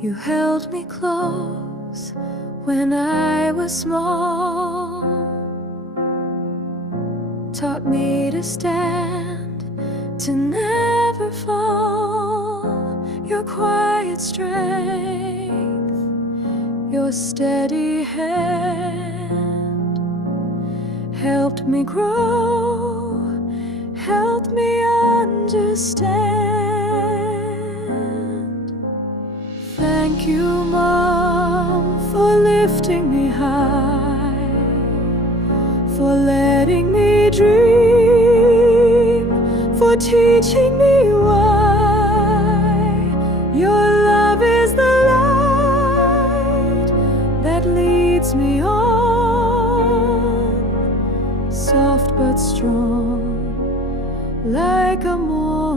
You held me close when I was small, taught me to stand, to never fall. Your quiet strength, your steady hand helped me grow, helped me understand. Thank you, Mom, for lifting me high, for letting me dream, for teaching me why your love is the light that leads me on, soft but strong, like a morning